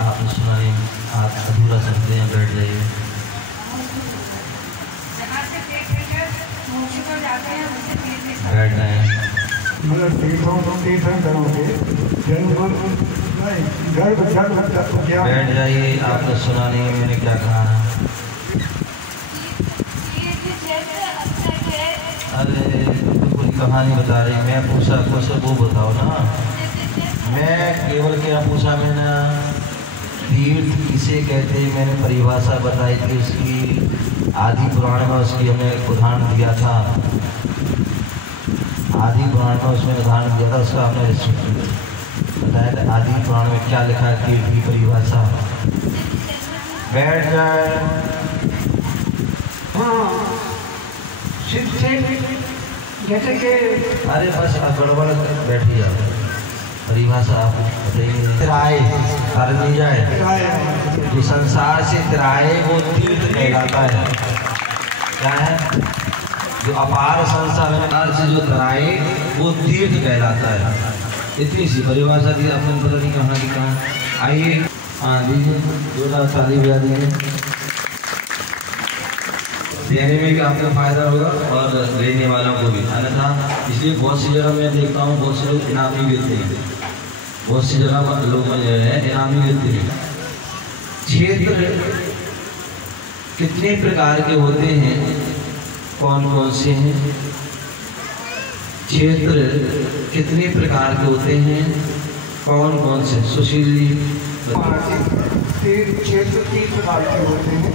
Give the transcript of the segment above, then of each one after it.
आपने सुना नहीं, आप अधूरा समझते हैं, बैठ जाइए। बैठ जाए। बैठ जाइए, आपने सुना नहीं मैंने क्या कहा। अरे कोई कहानी बता रही, मैं पूछा कुछ वो बताओ ना। मैं केवल क्या पूछा मैंने, तीर्थ किसे कहते हैं मैंने परिभाषा बताई थी उसकी, आदि पुराण में उसकी हमें उदाहरण दिया था। आदि पुराण में उसमें उदाहरण दिया था, उसका हमने बताया था आदि पुराण में क्या लिखा है तीर्थ की परिभाषा। बैठ जाए। हाँ जैसे कि अरे बस गड़बड़ बैठी जाओ, परिभाषा आप बताइए। तिराए कर नहीं जाए, जो संसार से तिराए वो तीर्थ कहलाता है। क्या है? जो अपार संसार से जो तिराए वो तीर्थ कहलाता है। इतनी सी परिभाषा थी, आपने पता नहीं कहाँ की कहाँ। आइए हाँ दीजिए, जोरदार ताली बजा दीजिए। देने में भी आपको फायदा होगा और लेने वालों को भी, अन्यथा इसलिए बहुत सी जगह मैं देखता हूँ बहुत से लोग इनाम नहीं देते हैं, बहुत सी जगह लोग जो है इनाम नहीं देते हैं। क्षेत्र कितने प्रकार के होते हैं, कौन कौन से हैं? क्षेत्र कितने प्रकार के होते हैं, कौन कौन से? सुशील जी क्षेत्र 3 प्रकार के होते हैं,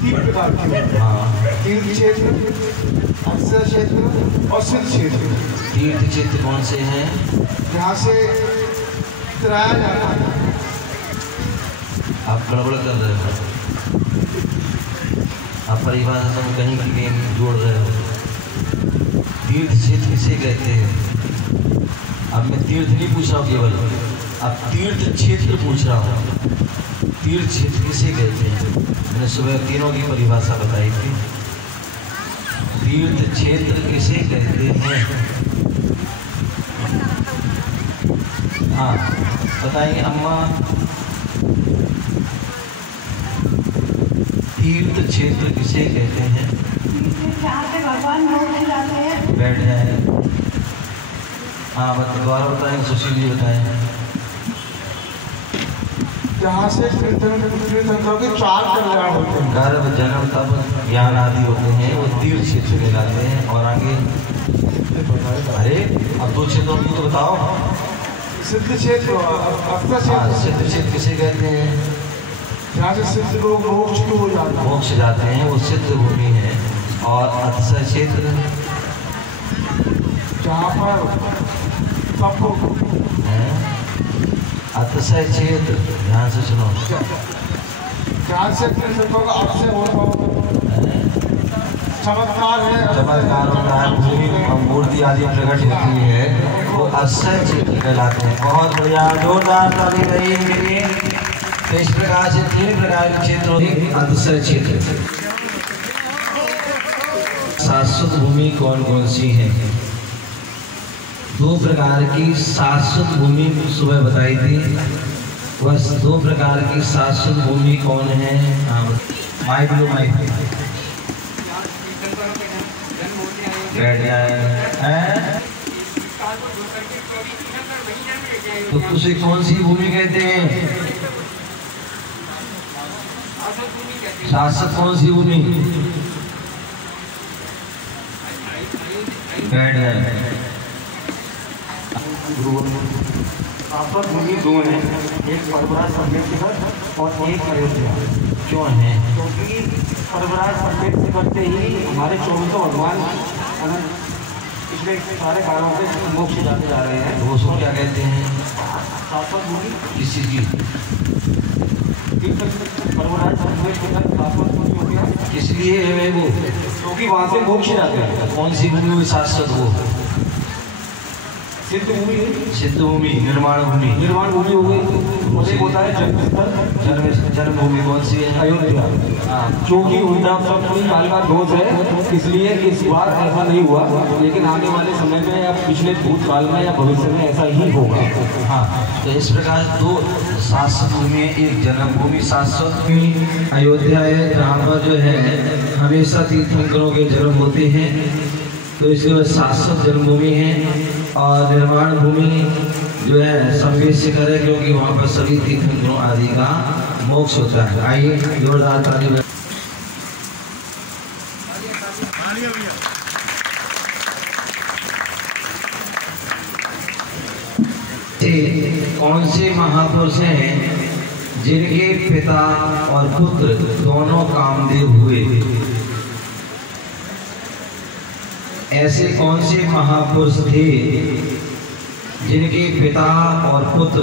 3 प्रकार के होते हैं। हाँ, तीर्थ क्षेत्र, अक्षर क्षेत्र और सिद्ध क्षेत्र। तीर्थ क्षेत्र कौन से हैं? जहाँ से तिराया जाता है। आप गड़बड़ कर रहे हो, आप परिभाषा में कहीं की जोड़ रहे हो। तीर्थ क्षेत्र किसे कहते हैं? अब मैं तीर्थ नहीं पूछ रहा हूँ केवल, अब तीर्थ क्षेत्र पूछ रहा हूँ। तीर्थ क्षेत्र किसे कहते हैं? मैंने सुबह तीनों की परिभाषा बताई थी। तीर्थ क्षेत्र किसे कहते हैं? हाँ बताइए अम्मा। तीर्थ क्षेत्र किसे कहते हैं? जहाँ से भगवान मोक्ष जाते हैं। बैठ जाए। हाँ दोबारा बताएं, सुशील जी बताएं। जहाँ से तीर्थंकरों के 4 कल्याण होते हैं। गर्भ जन्म तब ज्ञान आदि होते हैं, वो तीर्थ क्षेत्र कहलाते हैं। और आगे अरे अब 2 क्षेत्रों की तो बताओ। सिद्ध क्षेत्र, सिद्ध क्षेत्र किसे कहते हैं? जहाँ से सिद्ध लोग मोक्ष को हो जाते हैं, मोक्ष जाते हैं, वो सिद्ध भूमि है। और अतिशय क्षेत्र जहाँ पर तप है। अतिशय क्षेत्र ध्यान से सुनो, जहाँ से तीर्थंकरों का अक्षय होता है, चमत्कार है, चमत्कार होता है, भूमि मूर्ति आदि प्रकट होती है, वो अक्षय क्षेत्र कहलाते हैं। बहुत बढ़िया, जोरदार ताली रही मेरी। तो इस प्रकार से 3 प्रकार के क्षेत्र होते हैं। अतिशय क्षेत्र, शाश्वत भूमि कौन कौन सी है? 2 प्रकार की शाश्वत भूमि सुबह बताई थी, बस 2 प्रकार की शाश्वत भूमि कौन है? हाँ माइक लो, माइक बैठ जाए। तो उसे कौन सी भूमि कहते हैं? शाश्वत कौन सी भूमि? बैठ जाए। शाश्वत भूमि 2 हैं, एक परवराज संवेद और एक अयोध्या। क्यों है? क्योंकि परवराज संवेद करते ही हमारे 24 भगवान पिछले सारे कालों से मोक्ष जाते जा रहे हैं। वो उसको क्या कहते हैं? शाश्वत भूमि किस चीज की? परवराज संवेद के साथ शाश्वत भूमि हो गया। किस लिए है वो? क्योंकि वहाँ से मोक्ष जाते हैं। कौन सी भूमि हुई शाश्वत? वो सिद्ध भूमि, सिद्ध भूमि, निर्माण भूमि, निर्माण भूमि हो गई। और एक होता है जन्मस्थल, जन्मभूमि कौन सी है? अयोध्या। क्योंकि उनका सब काल का दोष है, इसलिए इस बार ऐसा नहीं हुआ, लेकिन आने वाले समय में या पिछले भूतकाल में या भविष्य में ऐसा ही होगा। हाँ, तो इस प्रकार दो शाश्वत भूमि है, एक जन्मभूमि शाश्वत भूमि अयोध्या है, जहाँ पर जो है हमेशा तीर्थंकरों के जन्म होते हैं, तो इसके बाद शाश्वत जन्मभूमि है। और निर्माण भूमि जो है संवेद शिखर है, क्योंकि वहाँ पर सभी तीर्थंकरों आदि का मोक्ष होता है। आइए जोरदार ताली। कौन से महापुरुष हैं जिनके पिता और पुत्र दोनों कामदेव हुए? ऐसे कौन से महापुरुष थे जिनके पिता और पुत्र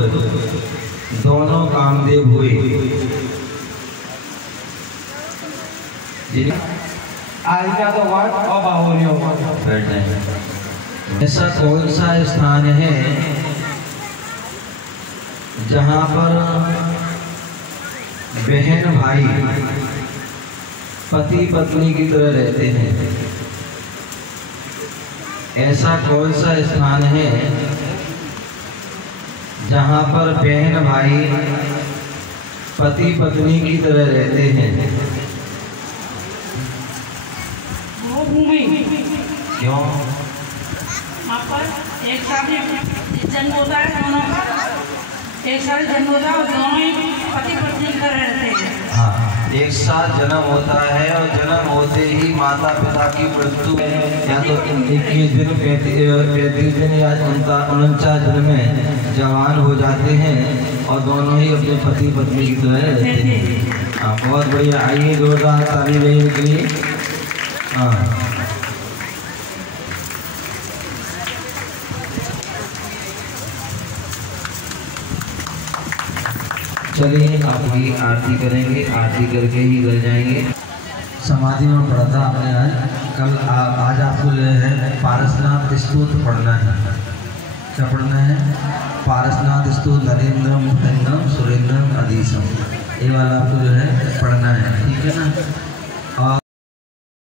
दोनों कामदेव हुए? ऐसा कौन सा स्थान है जहाँ पर बहन भाई पति पत्नी की तरह रहते हैं? ऐसा कौन सा स्थान है जहाँ पर बहन भाई पति पत्नी की तरह रहते हैं? वो भूमि। क्यों? वहाँ पर एक साथ जन्म होता है दोनों का, एक साथ जन्म होता है और दोनों ही पति पत्नी की तरह रहते हैं। हाँ, एक साथ जन्म होता है और जन्म होते ही माता पिता की मृत्यु या तो 21 दिन 35 दिन या 49 दिन में जवान हो जाते हैं और दोनों ही अपने पति पत्नी की तरह रहते हैं। हाँ, बहुत बढ़िया। आइए जोरदार ताली बजाने के लिए। हाँ, चलिए आपकी आरती करेंगे, आरती करके ही घर जाएंगे। समाधि में पढ़ा था आपने आज आज आपको जो है पारसनाथ स्तोत्र पढ़ना है। क्या पढ़ना है? पारसनाथ स्तोत्र नरेंद्रम भूपेंद्रम सुरेंद्रम अधीशम, ये वाला आपको जो है पढ़ना है, ठीक है ना?